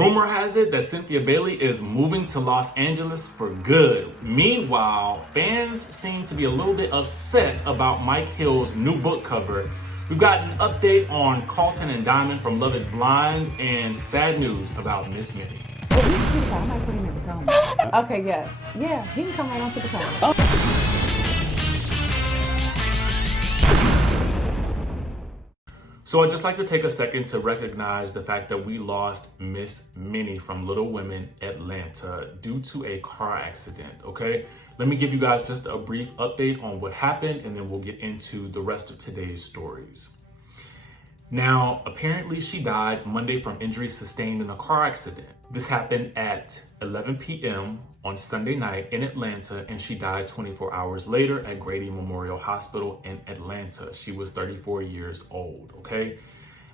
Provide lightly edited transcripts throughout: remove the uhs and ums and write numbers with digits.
Rumor has it that Cynthia Bailey is moving to Los Angeles for good. Meanwhile, fans seem to be a little bit upset about Mike Hill's new book cover. We've got an update on Carlton and Diamond from Love is Blind and sad news about Miss Minnie. Oh, I might put him in Potomac. Okay, yes. Yeah, he can come right on to Potomac. So I'd just like to take a second to recognize the fact that we lost Miss Minnie from Little Women Atlanta due to a car accident, okay? Let me give you guys just a brief update on what happened, and then we'll get into the rest of today's stories. Now, apparently she died Monday from injuries sustained in a car accident. This happened at 11 p.m. on Sunday night in Atlanta, and she died 24 hours later at Grady Memorial Hospital in Atlanta. She was 34 years old, okay?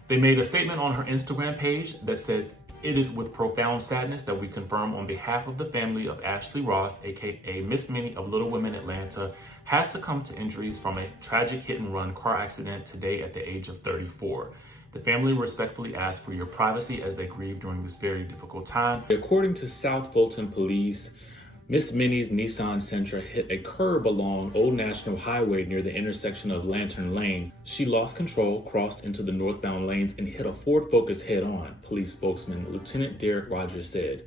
They made a statement on her Instagram page that says, "It is with profound sadness that we confirm on behalf of the family of Ashley Ross, aka Miss Minnie of Little Women Atlanta, has succumbed to injuries from a tragic hit-and-run car accident today at the age of 34. The family respectfully asks for your privacy as they grieve during this very difficult time." According to South Fulton Police, Miss Minnie's Nissan Sentra hit a curb along Old National Highway near the intersection of Lantern Lane. She lost control, crossed into the northbound lanes, and hit a Ford Focus head-on, police spokesman Lieutenant Derek Rogers said.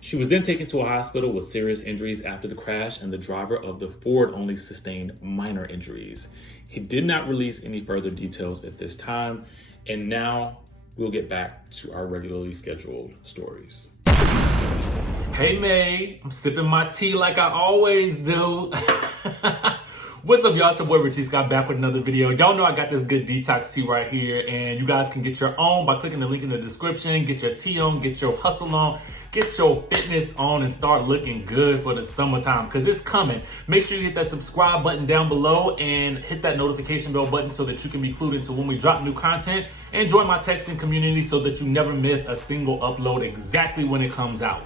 She was then taken to a hospital with serious injuries after the crash, and the driver of the Ford only sustained minor injuries. He did not release any further details at this time. And now we'll get back to our regularly scheduled stories. Hey May, I'm sipping my tea like I always do. What's up, y'all? It's your boy Richie Scott back with another video. Y'all know I got this good detox tea right here, and you guys can get your own by clicking the link in the description. Get your tea on, get your hustle on, get your fitness on, and start looking good for the summertime, because it's coming. Make sure you hit that subscribe button down below and hit that notification bell button so that you can be clued into when we drop new content, and join my texting community so that you never miss a single upload exactly when it comes out.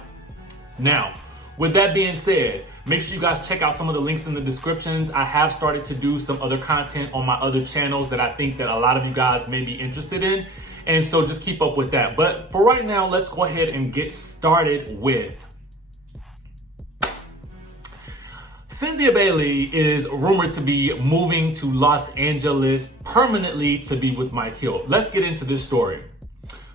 Now, with that being said, make sure you guys check out some of the links in the descriptions. I have started to do some other content on my other channels that I think that a lot of you guys may be interested in. And so just keep up with that. But for right now, let's go ahead and get started with Cynthia Bailey is rumored to be moving to Los Angeles permanently to be with Mike Hill. Let's get into this story.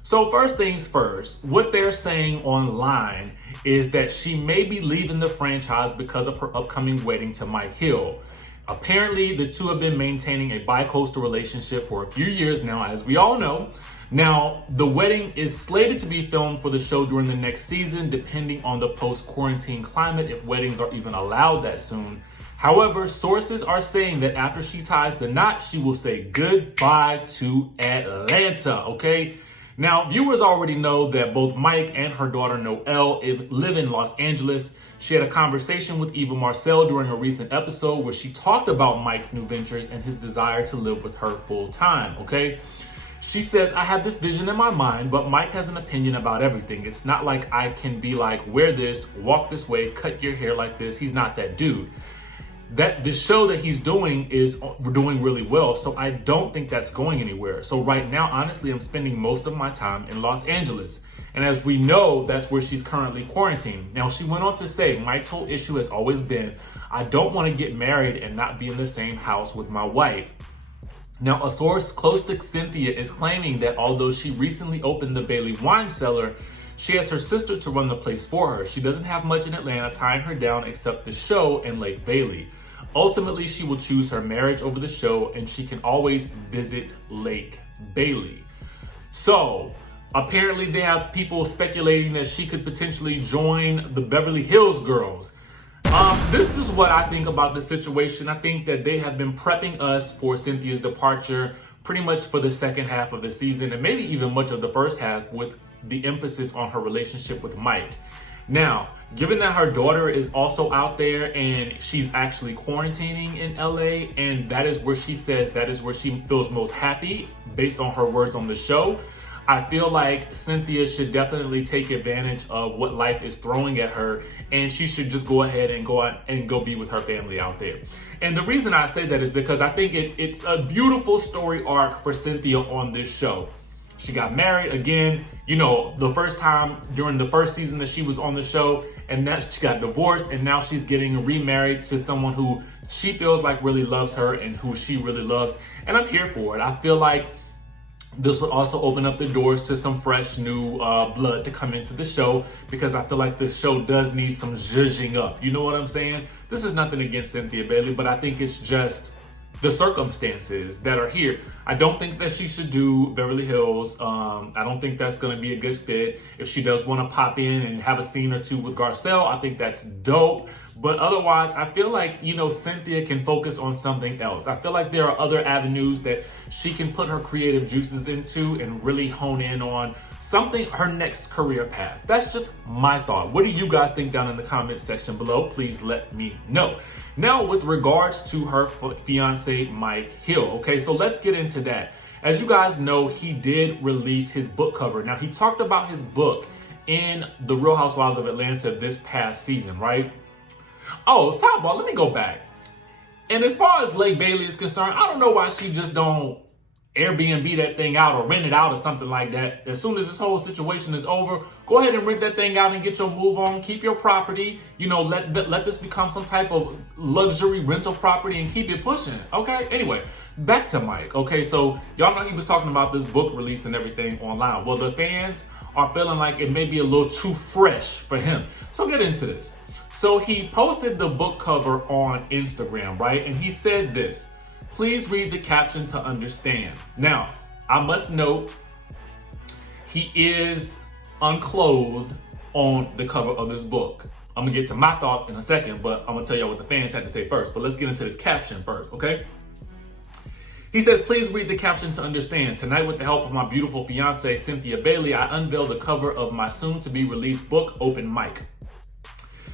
So first things first, what they're saying online is that she may be leaving the franchise because of her upcoming wedding to Mike Hill. Apparently, the two have been maintaining a bi-coastal relationship for a few years now, as we all know. Now, the wedding is slated to be filmed for the show during the next season, depending on the post-quarantine climate, if weddings are even allowed that soon. However, sources are saying that after she ties the knot, she will say goodbye to Atlanta, okay? Now, viewers already know that both Mike and her daughter Noelle live in Los Angeles. She had a conversation with Eva Marcel during a recent episode where she talked about Mike's new ventures and his desire to live with her full time, okay? She says, "I have this vision in my mind, but Mike has an opinion about everything. It's not like I can be like, wear this, walk this way, cut your hair like this. He's not that dude. That the show that he's doing is doing really well, so I don't think that's going anywhere. So right now, honestly, I'm spending most of my time in Los Angeles. And as we know, that's where she's currently quarantined." Now, she went on to say, "Mike's whole issue has always been, I don't want to get married and not be in the same house with my wife." Now, a source close to Cynthia is claiming that although she recently opened the Bailey wine cellar, she has her sister to run the place for her. She doesn't have much in Atlanta tying her down except the show and Lake Bailey. Ultimately, she will choose her marriage over the show, and she can always visit Lake Bailey. So, apparently they have people speculating that she could potentially join the Beverly Hills Girls. This is what I think about the situation. I think that they have been prepping us for Cynthia's departure pretty much for the second half of the season, and maybe even much of the first half, with the emphasis on her relationship with Mike. Now, given that her daughter is also out there and she's actually quarantining in LA, and that is where she says that is where she feels most happy based on her words on the show, I feel like Cynthia should definitely take advantage of what life is throwing at her, and she should just go ahead and go out and go be with her family out there. And the reason I say that is because I think it's a beautiful story arc for Cynthia on this show. She got married again, you know, the first time during the first season that she was on the show, and now she got divorced, and now she's getting remarried to someone who she feels like really loves her and who she really loves. And I'm here for it. I feel like this would also open up the doors to some fresh new blood to come into the show, because I feel like this show does need some zhuzhing up. You know what I'm saying? This is nothing against Cynthia Bailey, but I think it's just the circumstances that are here. I don't think that she should do Beverly Hills. I don't think that's going to be a good fit. If she does want to pop in and have a scene or two with Garcelle, I think that's dope. But otherwise, I feel like, you know, Cynthia can focus on something else. I feel like there are other avenues that she can put her creative juices into and really hone in on something, her next career path. That's just my thought. What do you guys think down in the comment section below? Please let me know. Now, with regards to her fiance, Mike Hill. Okay, so let's get into that. As you guys know, he did release his book cover. Now, he talked about his book in The Real Housewives of Atlanta this past season, right? Oh, sidebar, let me go back. And as far as Lake Bailey is concerned, I don't know why she just don't Airbnb that thing out or rent it out or something like that. As soon as this whole situation is over, go ahead and rent that thing out and get your move on. Keep your property. You know, let this become some type of luxury rental property and keep it pushing. Okay. Anyway, back to Mike. Okay, so y'all know he was talking about this book release and everything online. Well, the fans are feeling like it may be a little too fresh for him. So get into this. So he posted the book cover on Instagram, right? And he said this: please read the caption to understand. Now, I must note, he is unclothed on the cover of this book. I'm gonna get to my thoughts in a second, but I'm gonna tell y'all what the fans had to say first. But let's get into this caption first, okay? He says, please read the caption to understand. Tonight, with the help of my beautiful fiance, Cynthia Bailey, I unveiled the cover of my soon-to-be-released book, Open Mic.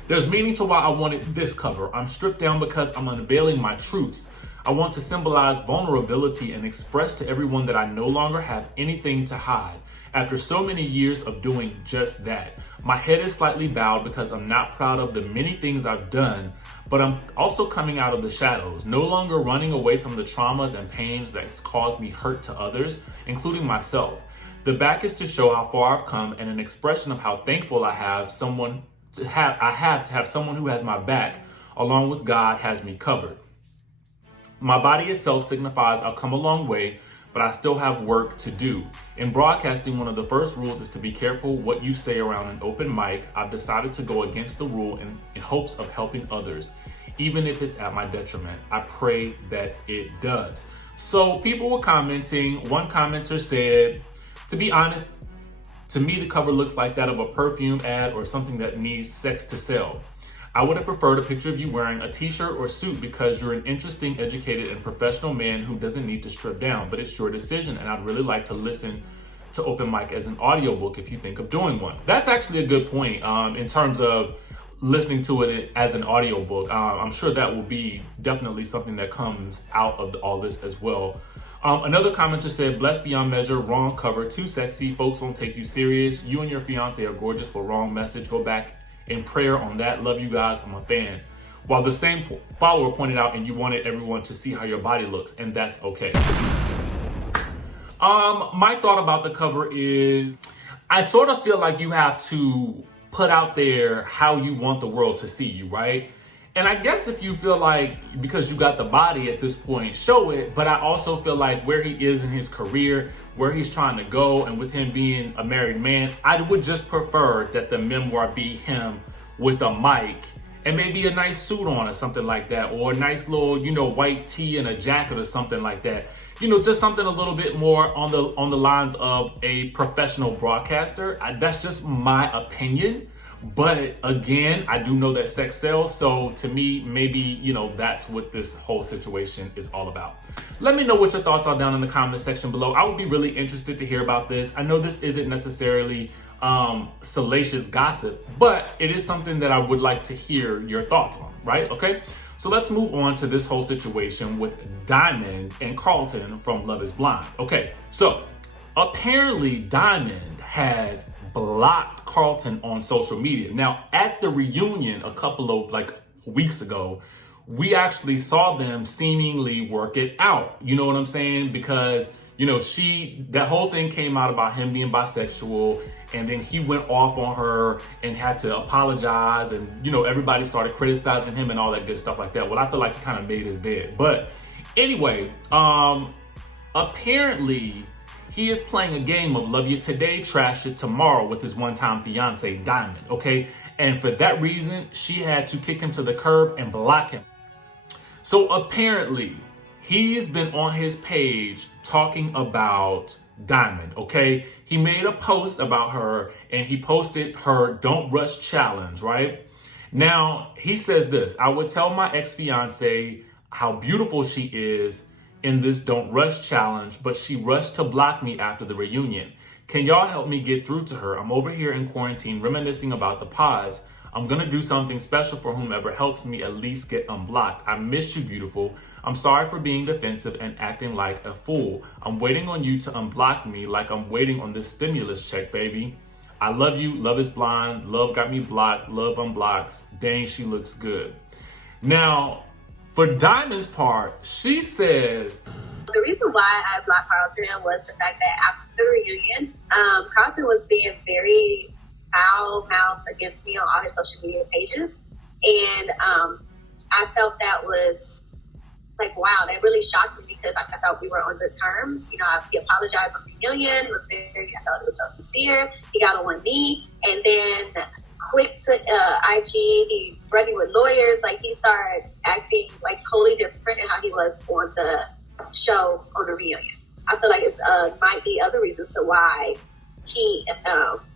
There's meaning to why I wanted this cover. I'm stripped down because I'm unveiling my truths. I want to symbolize vulnerability and express to everyone that I no longer have anything to hide. After so many years of doing just that, my head is slightly bowed because I'm not proud of the many things I've done, but I'm also coming out of the shadows, no longer running away from the traumas and pains that's caused me hurt to others, including myself. The back is to show how far I've come and an expression of how thankful I have to have someone who has my back, along with God has me covered. My body itself signifies I've come a long way, but I still have work to do. In broadcasting, one of the first rules is to be careful what you say around an open mic. I've decided to go against the rule in hopes of helping others, even if it's at my detriment. I pray that it does. So people were commenting. One commenter said, to be honest, to me, the cover looks like that of a perfume ad or something that needs sex to sell. I would have preferred a picture of you wearing a t-shirt or suit because you're an interesting, educated, and professional man who doesn't need to strip down, but it's your decision, and I'd really like to listen to Open Mic as an audiobook if you think of doing one. That's actually a good point in terms of listening to it as an audiobook. I'm sure that will be definitely something that comes out of all this as well. Another commenter said, blessed beyond measure, wrong cover, too sexy, folks won't take you serious. You and your fiance are gorgeous, but wrong message. Go back in prayer on that. Love you guys, I'm a fan. While the same follower pointed out, and you wanted everyone to see how your body looks, and that's okay. My thought about the cover is, I sort of feel like you have to put out there how you want the world to see you, right? And I guess if you feel like, because you got the body at this point, show it. But I also feel like where he is in his career, where he's trying to go, and with him being a married man, I would just prefer that the memoir be him with a mic and maybe a nice suit on or something like that, or a nice little, white tee and a jacket or something like that. Just something a little bit more on the lines of a professional broadcaster. That's just my opinion. But again, I do know that sex sells. So to me, maybe, that's what this whole situation is all about. Let me know what your thoughts are down in the comment section below. I would be really interested to hear about this. I know this isn't necessarily salacious gossip, but it is something that I would like to hear your thoughts on, right? Okay. So let's move on to this whole situation with Diamond and Carlton from Love is Blind. Okay. So apparently Diamond has blocked Carlton on social media. Now, at the reunion a couple of weeks ago, we actually saw them seemingly work it out. You know what I'm saying? Because you know, that whole thing came out about him being bisexual, and then he went off on her and had to apologize, and, you know, everybody started criticizing him and all that good stuff like that. Well, I feel like he kind of made his bed. But anyway, apparently he is playing a game of love you today, trash it tomorrow with his one-time fiance, Diamond, okay? And for that reason, she had to kick him to the curb and block him. So apparently, he's been on his page talking about Diamond, okay? He made a post about her, and he posted her Don't Rush challenge, right? Now, he says this: I would tell my ex-fiance how beautiful she is in this Don't Rush challenge, but she rushed to block me after the reunion. Can y'all help me get through to her? I'm over here in quarantine reminiscing about the pods. I'm gonna do something special for whomever helps me at least get unblocked. I miss you, beautiful. I'm sorry for being defensive and acting like a fool. I'm waiting on you to unblock me like I'm waiting on this stimulus check, baby. I love you. Love is blind. Love got me blocked. Love unblocks. Dang, she looks good. Now, for Diamond's part, she says, the reason why I blocked Carlton was the fact that after the reunion, Carlton was being very foul-mouthed against me on all his social media pages. And I felt that was like, wow, that really shocked me because I thought we were on good terms. You know, he apologized on the reunion. I thought it was so sincere. He got on one knee. And then quick to IG, he's running with lawyers. Like, he started acting like totally different than how he was on the show on the reunion. I feel like it's might be other reasons to why he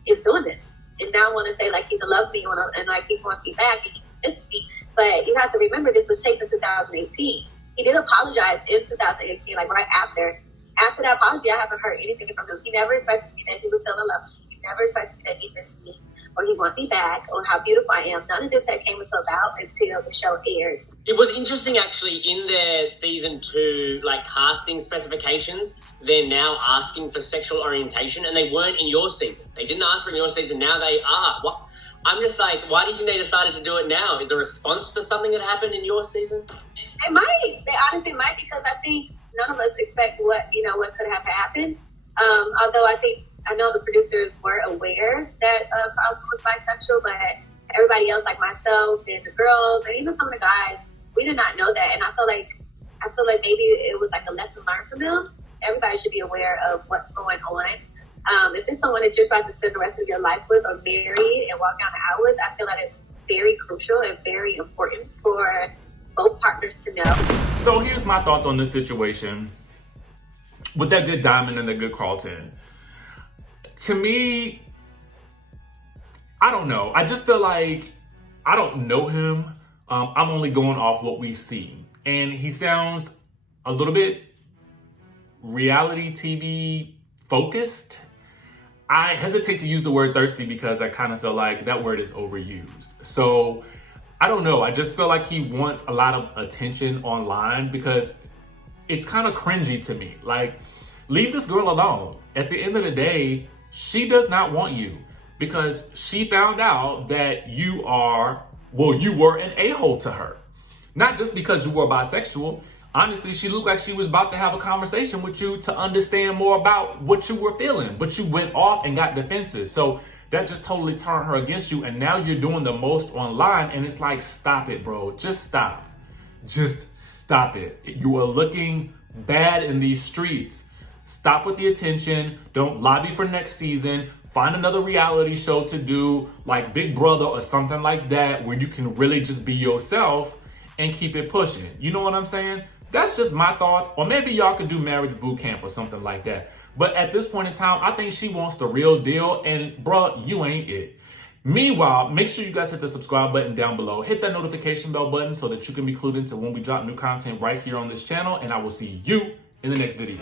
is doing this. And now I want to say like he loved me and like he wants me back and he misses me. But you have to remember this was taped in 2018. He did apologize in 2018, like right after. After that apology, I haven't heard anything from him. He never expressed to me that he was still in love. He never expressed to me that he missed me or he wants me back or how beautiful I am. None of this had came into about until the show aired. It was interesting, actually, in their season 2, like, casting specifications, they're now asking for sexual orientation, and they weren't in your season. They didn't ask for it in your season. Now they are. What? I'm just like, why do you think they decided to do it now? Is it a response to something that happened in your season? They might. They honestly might, because I think none of us expect what could have happened. Although I know the producers were aware that Carlton was bisexual, but everybody else, like myself and the girls and even some of the guys, we did not know that. And I feel like maybe it was like a lesson learned from them. Everybody should be aware of what's going on. If there's someone that you're about to spend the rest of your life with or marry and walk down the aisle with, I feel like it's very crucial and very important for both partners to know. So here's my thoughts on this situation with that good Diamond and the good Carlton. To me, I don't know. I just feel like I don't know him. I'm only going off what we see. And he sounds a little bit reality TV focused. I hesitate to use the word thirsty because I kind of feel like that word is overused. So I don't know. I just feel like he wants a lot of attention online because it's kind of cringy to me. Like, leave this girl alone. At the end of the day, she does not want you because she found out that you were an a-hole to her. Not just because you were bisexual. Honestly, she looked like she was about to have a conversation with you to understand more about what you were feeling, but you went off and got defensive. So that just totally turned her against you. And now you're doing the most online. And it's like, stop it, bro. Just stop. Just stop it. You are looking bad in these streets. Stop with the attention. Don't lobby for next season. Find another reality show to do, like Big Brother or something like that, where you can really just be yourself and keep it pushing. You know what I'm saying? That's just my thoughts. Or maybe y'all could do marriage boot camp or something like that. But at this point in time, I think she wants the real deal. And bruh, you ain't it. Meanwhile, make sure you guys hit the subscribe button down below. Hit that notification bell button so that you can be clued into when we drop new content right here on this channel. And I will see you in the next video.